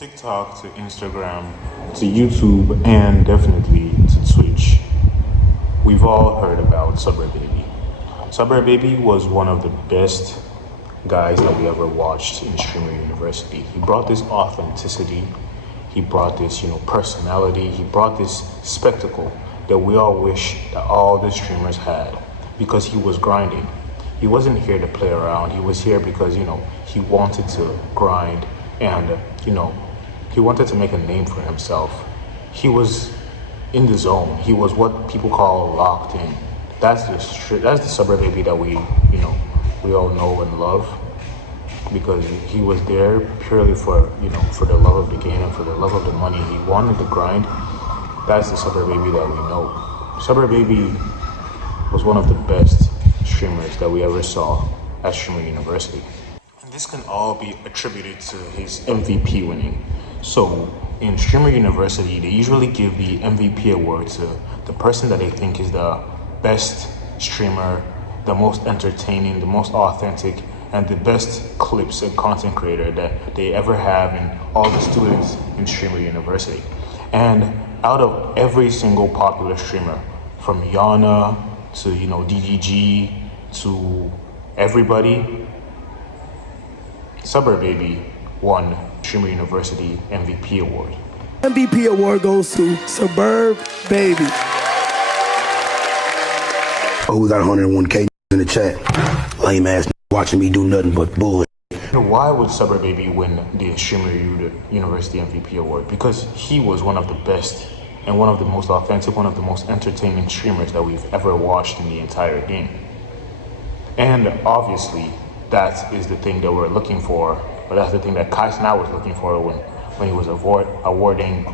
TikTok to Instagram to YouTube and definitely to Twitch. We've all heard about Suburb Baby. Suburb Baby was one of the best guys that we ever watched in Streamer University. He brought this authenticity, he brought this, personality, he brought this spectacle that we all wish that all the streamers had because he was grinding. He wasn't here to play around. He was here because, he wanted to grind and, he wanted to make a name for himself. He was in the zone. He was what people call locked in. That's the Suburb Baby that we all know and love because he was there purely for the love of the game and for the love of the money. He wanted to grind. That's the Suburb Baby that we know. Suburb Baby was one of the best streamers that we ever saw at Streamer University. And this can all be attributed to his MVP winning. So in Streamer University, they usually give the MVP award to the person that they think is the best streamer, the most entertaining, the most authentic, and the best clips and content creator that they ever have in all the students in Streamer University. And out of every single popular streamer, from Yana to DGG to everybody, Suburb Baby won Streamer University MVP award. MVP award goes to Suburb Baby. Oh, we got 101K in the chat. Lame ass watching me do nothing but bull. Why would Suburb Baby win the Streamer University MVP award? Because he was one of the best and one of the most authentic, one of the most entertaining streamers that we've ever watched in the entire game. And obviously, that is the thing that we're looking for, but that's the thing that Kai Snow was looking for when he was awarding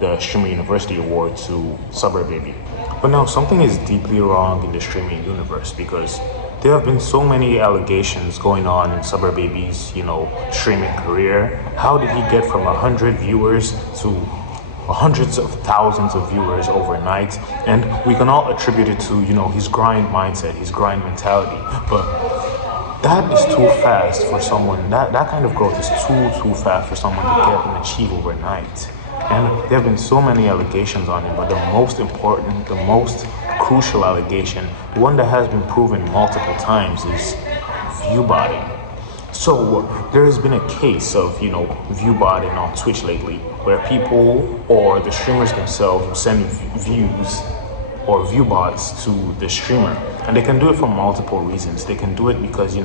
the Streamer University award to Suburb Baby. But now something is deeply wrong in the streaming universe because there have been so many allegations going on in Suburb Baby's, streaming career. How did he get from 100 viewers to hundreds of thousands of viewers overnight? And we can all attribute it to, his grind mindset, his grind mentality. But that is too fast for someone, that kind of growth is too fast for someone to get and achieve overnight. And there have been so many allegations on him, but the most important, the most crucial allegation, the one that has been proven multiple times, is view botting. So there has been a case of, view botting on Twitch lately, where people or the streamers themselves send views or view bots to the streamer. And they can do it for multiple reasons. They can do it because,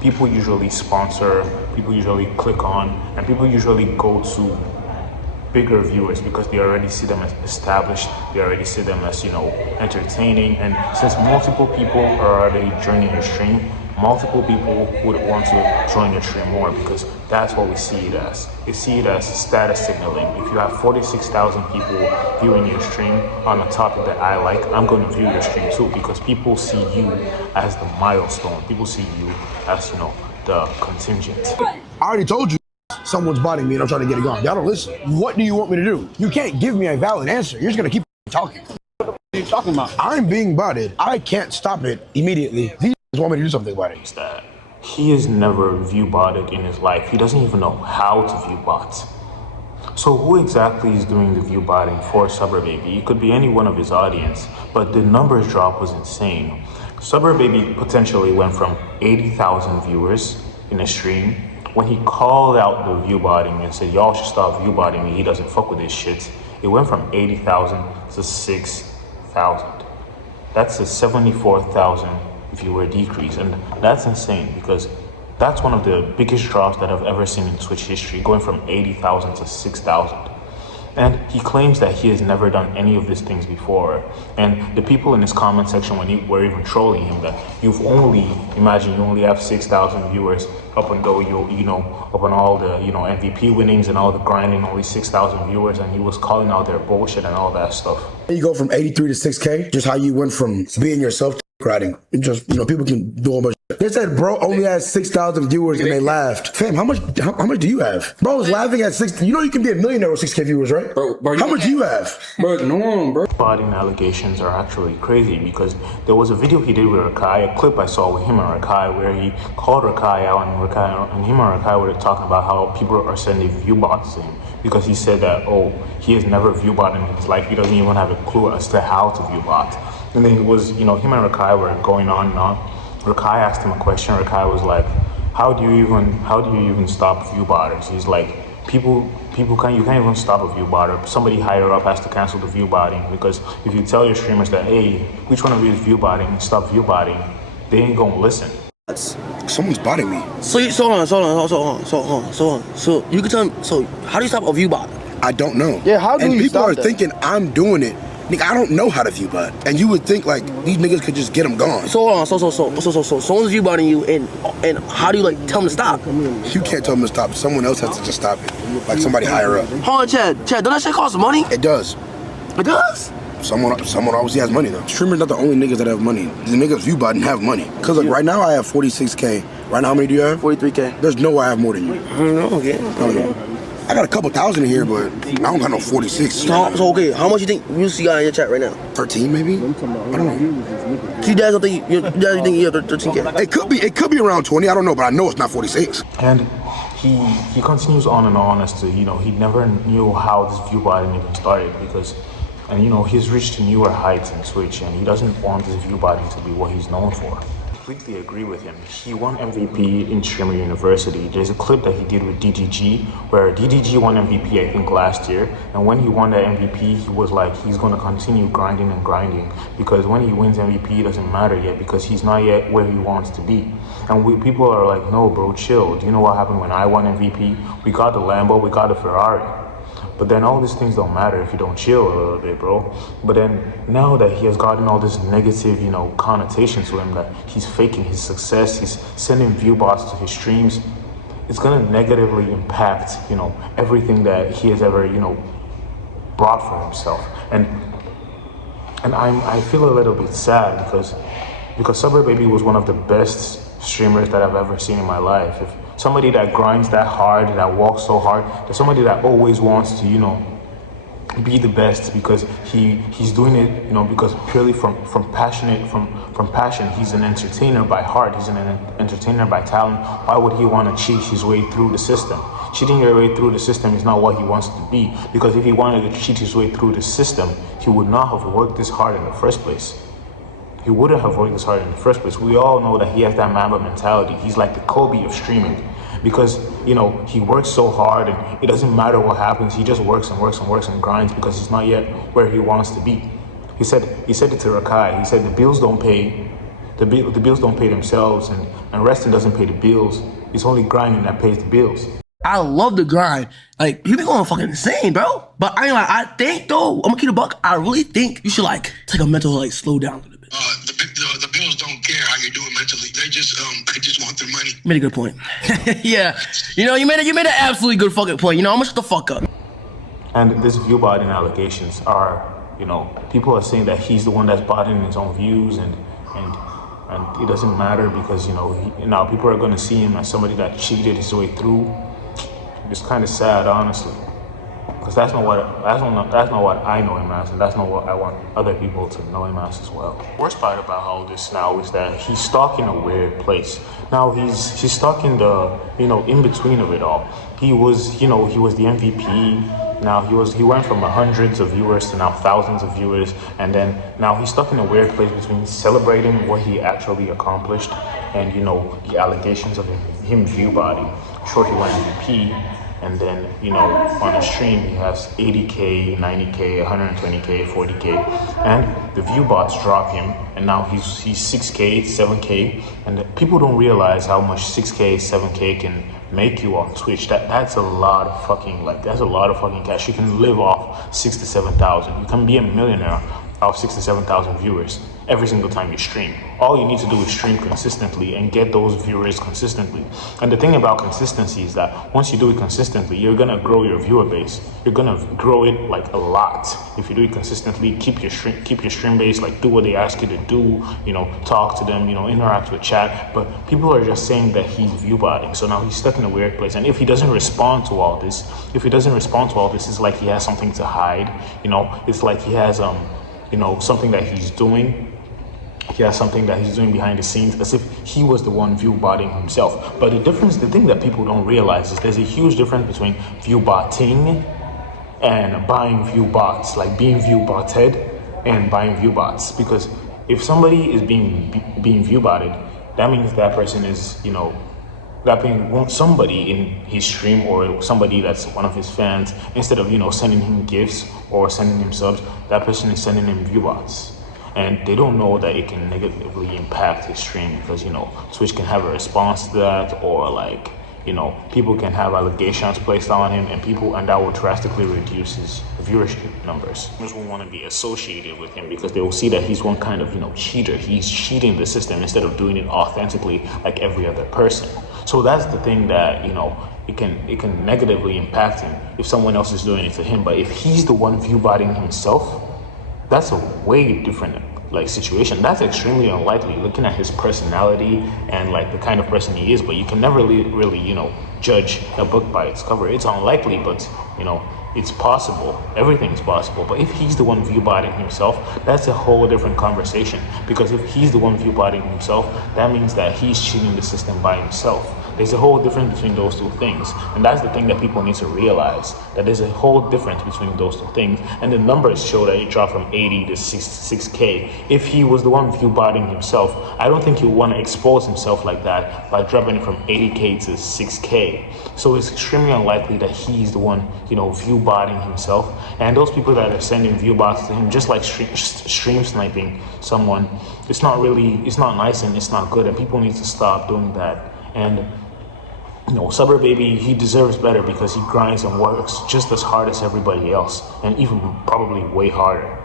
people usually sponsor, people usually click on, and people usually go to bigger viewers because they already see them as established, they already see them as, entertaining. And since multiple people are already joining your stream, multiple people would want to join your stream more because that's what we see it as. We see it as status signaling. If you have 46,000 people viewing your stream on a topic that I like, I'm going to view your stream too because people see you as the milestone. People see you as, the contingent. I already told you someone's botting me and I'm trying to get it going. Y'all don't listen. What do you want me to do? You can't give me a valid answer. You're just going to keep talking. What are you talking about? I'm being botted. I can't stop it immediately. These want me to do something about it. That he has never view botted in his life. He doesn't even know how to view bot. So who exactly is doing the view botting for Suburb Baby? It could be any one of his audience, but the numbers drop was insane. Suburb Baby potentially went from 80,000 viewers in a stream. When he called out the view botting and said, y'all should stop view botting me, he doesn't fuck with this shit, it went from 80,000 to 6,000. That's a 74,000 viewer decrease, and that's insane because that's one of the biggest drops that I've ever seen in Twitch history, going from 80,000 to 6,000. And he claims that he has never done any of these things before. And the people in his comment section were even trolling him that you only have 6,000 viewers up on all the MVP winnings and all the grinding, only 6,000 viewers, and he was calling out their bullshit and all that stuff. You go from 83 to 6K, just how you went from being yourself to Grading. It just, people can do a bunch. They said bro only has 6,000 viewers and they laughed. Fam, how much do you have? Bro was laughing at 6. You know you can be a millionaire with 6K viewers, right? Bro, how much do you have? Bro, no, bro. Fighting allegations are actually crazy because there was a video he did with Rakai, a clip I saw with him and Rakai, where he called Rakai out and him and Rakai were talking about how people are sending view bots to him because he said that, he has never view bot in his life. He doesn't even have a clue as to how to view bot. And then it was, him and Rakai were going on and on. Rakai asked him a question. Rakai was like, how do you even stop view botters? He's like, you can't even stop a view botter. Somebody higher up has to cancel the view botting because if you tell your streamers that, hey, which one of you is view botting, stop view botting, they ain't gonna listen. Someone's botting me. So hold on. So you can tell me. So how do you stop a view bot? I don't know. Yeah, how do and you people stop are that? thinking I'm doing it. Nigga, I don't know how to view bot. And you would think like these niggas could just get them gone. So hold on. So someone's view botting you, and how do you tell them to stop? You can't tell them to stop. Someone else has to just stop it. Like somebody higher up. Hold on, Chad, don't that shit cost money? It does. It does. Someone obviously has money though. Streamers not the only niggas that have money. The niggas view bot and have money. Cause like right now I have 46K. Right now how many do you have? 43K. There's no way I have more than you. I don't know. Okay. I got a couple thousand in here, but I don't got no 46. So okay, how much you think views you got in your chat right now? 13 maybe? I don't know. So you guys don't think you have 13K? It could be around 20. I don't know, but I know it's not 46. And he continues on and on as to, he never knew how this view botting even started because, and he's reached newer heights in Twitch and he doesn't want this view botting to be what he's known for. I completely agree with him. He won MVP in Streamer University. There's a clip that he did with DDG where DDG won MVP I think last year, and when he won that MVP he was like he's going to continue grinding and grinding because when he wins MVP it doesn't matter yet because he's not yet where he wants to be. And people are like, no bro, chill. Do you know what happened when I won MVP? We got the Lambo, we got the Ferrari. But then all these things don't matter if you don't chill a little bit, bro. But then now that he has gotten all this negative, connotation to him, that he's faking his success, he's sending view bots to his streams, it's gonna negatively impact, everything that he has ever, brought for himself. And I feel a little bit sad because Suburb Baby was one of the best streamers that I've ever seen in my life. If somebody that grinds that hard, that walks so hard, there's somebody that always wants to, be the best because he's doing it, because purely from passion. He's an entertainer by heart. He's an entertainer by talent. Why would he want to cheat his way through the system? Cheating your way through the system is not what he wants to be because if he wanted to cheat his way through the system, he would not have worked this hard in the first place. He wouldn't have worked this hard in the first place. We all know that he has that Mamba mentality. He's like the Kobe of streaming because, he works so hard and it doesn't matter what happens. He just works and grinds because he's not yet where he wants to be. He said it to Rakai. He said the bills don't pay. The bills don't pay themselves and resting doesn't pay the bills. It's only grinding that pays the bills. I love the grind. You be going fucking insane, bro. But I think though, I'm gonna keep a buck. I really think you should take a mental slow down a little bit. The bills don't care how you're doing mentally. They just want their money. You made a good point. Yeah, you made an absolutely good fucking point. I'm gonna shut the fuck up. And this view botting allegations are, people are saying that he's the one that's botting his own views and it doesn't matter because now people are gonna see him as somebody that cheated his way through. It's kind of sad, honestly, because that's not what I know him as, and that's not what I want other people to know him as well. The worst part about all this now is that he's stuck in a weird place. Now he's stuck in the in between of it all. He was the MVP. Now he went from hundreds of viewers to now thousands of viewers, and then now he's stuck in a weird place between celebrating what he actually accomplished and the allegations of him view botting. Sure, he won MVP, and then on a stream he has 80K, 90K, 120K, 40K, and the view bots drop him, and now he's 6K, 7K, and people don't realize how much 6K, 7K can make you on Twitch. That's a lot of fucking cash. You can live off 6,000 to 7,000. You can be a millionaire off 6,000 to 7,000 viewers. every single time you stream. All you need to do is stream consistently and get those viewers consistently. And the thing about consistency is that once you do it consistently, you're gonna grow your viewer base. You're gonna grow it like a lot if you do it consistently. Keep your stream base, like do what they ask you to do. Talk to them. Interact with chat. But people are just saying that he's view botting, so now he's stuck in a weird place. And if he doesn't respond to all this, it's like he has something to hide. It's like he has something that he's doing. He has something that he's doing behind the scenes, as if he was the one view botting himself. But the thing that people don't realize is there's a huge difference between view botting and buying view bots, like being view botted and buying view bots. Because if somebody is being view botted, that means that person is, that means somebody in his stream or somebody that's one of his fans, instead of, sending him gifts or sending him subs, that person is sending him view bots. And they don't know that it can negatively impact his stream because, Twitch can have a response to that, or like, people can have allegations placed on him and that will drastically reduce his viewership numbers. Viewers will want to be associated with him because they will see that he's one kind of, cheater. He's cheating the system instead of doing it authentically like every other person. So that's the thing that, it can negatively impact him if someone else is doing it to him. But if he's the one view botting himself, that's a way different situation. That's extremely unlikely looking at his personality and like the kind of person he is. But you can never really judge a book by its cover. It's unlikely, but it's possible. Everything's possible. But if he's the one view botting himself, that's a whole different conversation. Because if he's the one view botting himself, that means that he's cheating the system by himself. There's a whole difference between those two things. And that's the thing that people need to realize, that there's a whole difference between those two things. And the numbers show that it dropped from 80 to 6K. If he was the one view botting himself, I don't think he'll want to expose himself like that by dropping it from 80K to 6K. So it's extremely unlikely that he's the one, view botting himself. And those people that are sending view bots to him, just like stream sniping someone, it's not nice and it's not good. And people need to stop doing that. And Suburb Baby, he deserves better because he grinds and works just as hard as everybody else, and even probably way harder.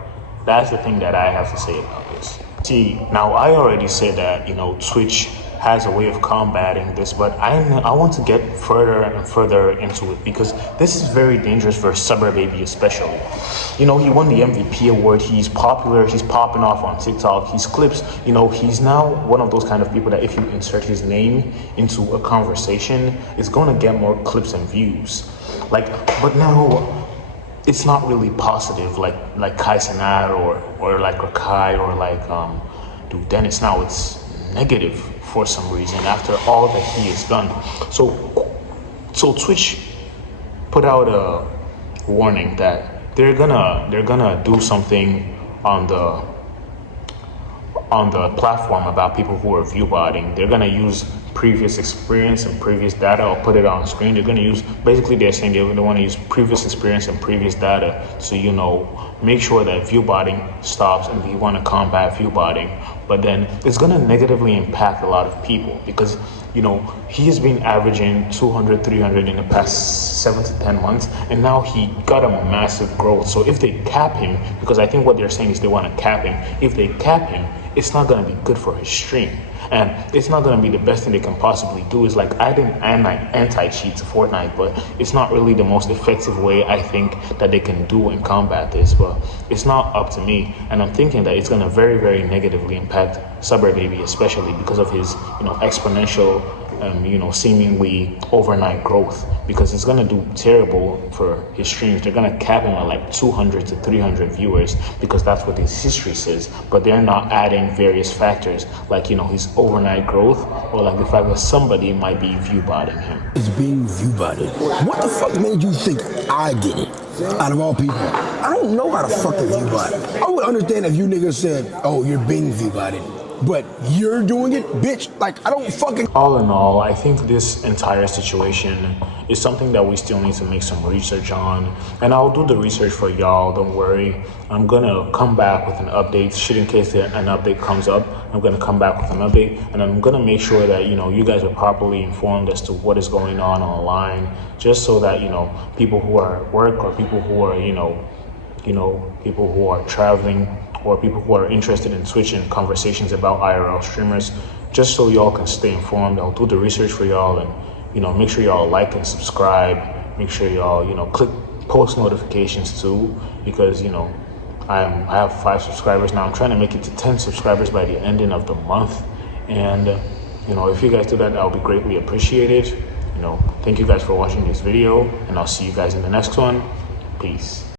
That's the thing that I have to say about this. See, now I already said that, Twitch has a way of combating this, but I want to get further and further into it because this is very dangerous for Suburb Baby especially. He won the MVP award, he's popular, he's popping off on TikTok, his clips, he's now one of those kind of people that if you insert his name into a conversation, it's gonna get more clips and views. But now it's not really positive like Kai Cenat or like Rakai or like Dude Dennis. Now it's negative for some reason after all that he has done. So Twitch put out a warning that they're gonna do something on the platform about people who are view botting. They're gonna use previous experience and previous data. I'll put it on screen. They're gonna use, basically they're saying they want to use previous experience and previous data to make sure that view botting stops, and we want to combat view botting. But then it's gonna negatively impact a lot of people because he has been averaging 200, 300 in the past 7 to 10 months, and now he got a massive growth. So if they cap him, because I think what they're saying is they want to cap him, if they cap him, it's not going to be good for his stream. And it's not going to be the best thing they can possibly do. Is like adding anti-cheat to Fortnite, but it's not really the most effective way I think that they can do and combat this. But it's not up to me, and I'm thinking that it's going to very, very negatively impact Suburb Baby, especially because of his exponential seemingly overnight growth, because it's gonna do terrible for his streams. They're gonna cap him at like 200 to 300 viewers because that's what his history says, but they're not adding various factors like his overnight growth or like the fact that somebody might be view botting him. It's being view botted. What the fuck made you think I did it? Out of all people, I don't know how to fucking view bot. I would understand if you niggas said, "Oh, you're being view botted," but you're doing it, bitch. Like, I don't fucking. All in all, I think this entire situation is something that we still need to make some research on, and I'll do the research for y'all. Don't worry. I'm gonna come back with an update, shit in case an update comes up. I'm gonna come back with an update, and I'm gonna make sure that you guys are properly informed as to what is going on online, just so that people who are at work or people who are people who are traveling or people who are interested in Twitch and conversations about IRL streamers, just so y'all can stay informed. I'll do the research for y'all, and make sure y'all like and subscribe. Make sure y'all click post notifications too, because I have 5 subscribers now. I'm trying to make it to 10 subscribers by the ending of the month, and if you guys do that, that'll be greatly appreciated. Thank you guys for watching this video, and I'll see you guys in the next one. Peace.